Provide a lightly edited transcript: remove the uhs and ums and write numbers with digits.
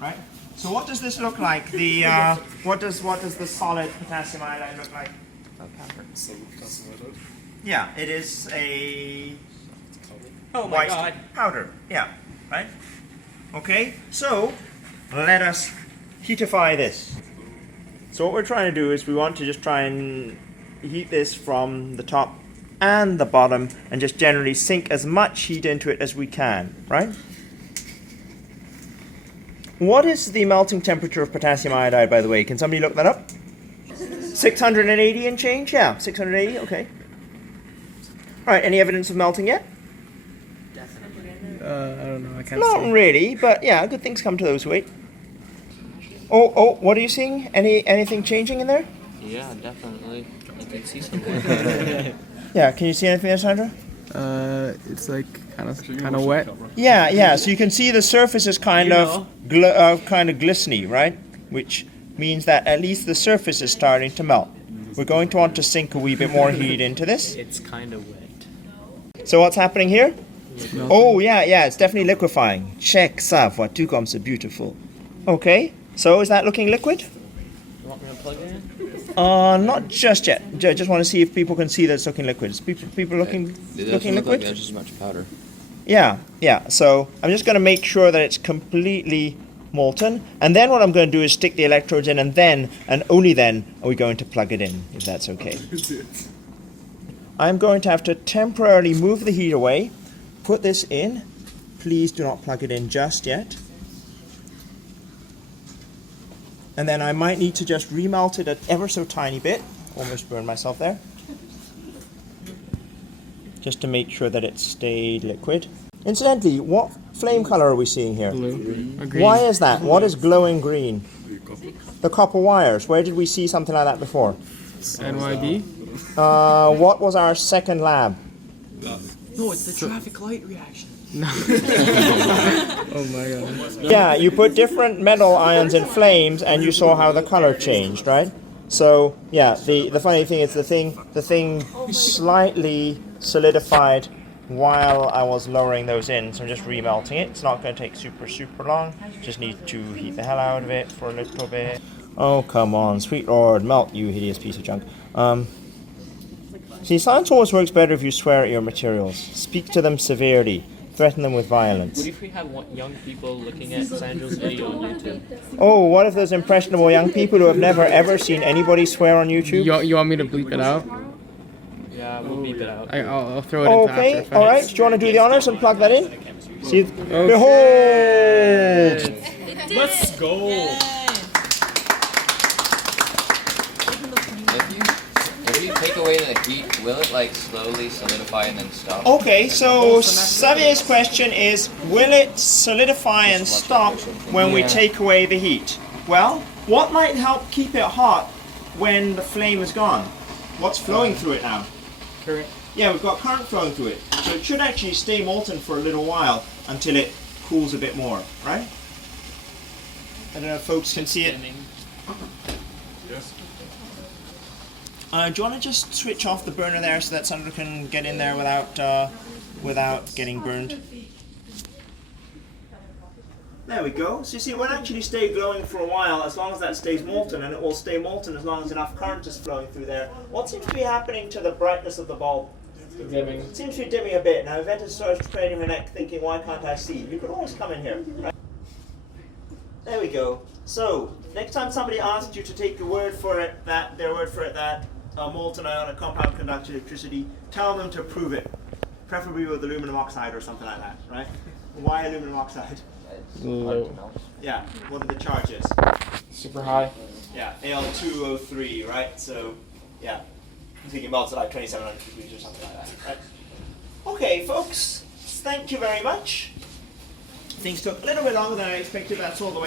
right? So what does this look like? The what does the solid potassium iodide look like? Solid potassium iodide. Yeah, it is a Oh my white god. powder. Yeah, right. Okay, so let us heatify this. So what we're trying to do is we want to just try and heat this from the top and the bottom and just generally sink as much heat into it as we can, right? What is the melting temperature of potassium iodide, by the way? Can somebody look that up? 680 and change? Yeah, 680, okay. All right, any evidence of melting yet? I don't know, I can't Not see. really, but yeah, good things come to those who wait. Oh, what are you seeing? Anything changing in there? Yeah, definitely. I can see something. Yeah, can you see anything there, Sandra? It's like kind of wet. Yeah. So you can see the surface is kind of glistening, right? Which means that at least the surface is starting to melt. We're going to want to sink a wee bit more heat into this. It's kind of wet. So what's happening here? Oh yeah, it's definitely liquefying. Check ça, vois-tu comme c'est beautiful. Okay, so is that looking liquid? You want me to plug it in? Not just yet. Just want to see if people can see that it's looking liquid. Is people looking liquid? Like that's just much powder. Yeah. So I'm just going to make sure that it's completely molten, and then what I'm going to do is stick the electrodes in, and then, and only then, are we going to plug it in, if that's okay. I'm going to have to temporarily move the heat away, put this in. Please do not plug it in just yet. And then I might need to just remelt it ever so tiny bit. Almost burned myself there. Just to make sure that it stayed liquid. Incidentally, what flame color are we seeing here? Blue. Or green. Why is that? What is glowing green? The copper wires. Where did we see something like that before? NYB? What was our second lab? No, it's the traffic light reaction. Oh my god. Yeah, you put different metal ions in flames and you saw how the color changed, right? So, yeah, the funny thing is the thing slightly solidified while I was lowering those in, so I'm just remelting it. It's not going to take super long. Just need to heat the hell out of it for a little bit. Oh, come on, sweet lord, melt, you hideous piece of junk. See, science always works better if you swear at your materials. Speak to them severely. Threaten them with violence. What if we had young people looking at Sandra's video on YouTube? Oh, what if those impressionable young people who have never ever seen anybody swear on YouTube? You want me to bleep it out? Yeah, we'll beep it out. I'll throw it into After Okay, Effects. alright. Do you want to do the honors and plug that in? See, behold! Let's go. If you take away the heat, will it like slowly solidify and then stop? Okay, so Xavier's question is, will it solidify and stop when we take away the heat? Well, what might help keep it hot when the flame is gone? What's flowing through it now? Current. Yeah, we've got current flowing through it. So it should actually stay molten for a little while until it cools a bit more, right? I don't know if folks can see it. Yes. Do you want to just switch off the burner there so that Sandra can get in there without getting burned? There we go. So you see, it won't actually stay glowing for a while as long as that stays molten, and it will stay molten as long as enough current is flowing through there. What seems to be happening to the brightness of the bulb? Dimming. It seems to be dimming a bit. Now, Yvette starts craning her neck thinking, why can't I see? You could always come in here. Right? There we go. So, next time somebody asks you to take their word for it that a molten ionic compound conducts electricity, tell them to prove it. Preferably with aluminum oxide or something like that, right? Why aluminum oxide? Low. Yeah, what are the charges? Super high. Yeah, Al2O3, right? So, yeah, I think it melts at like 2700 degrees or something like that, right? Okay, folks, thank you very much. Things took a little bit longer than I expected, that's all the way.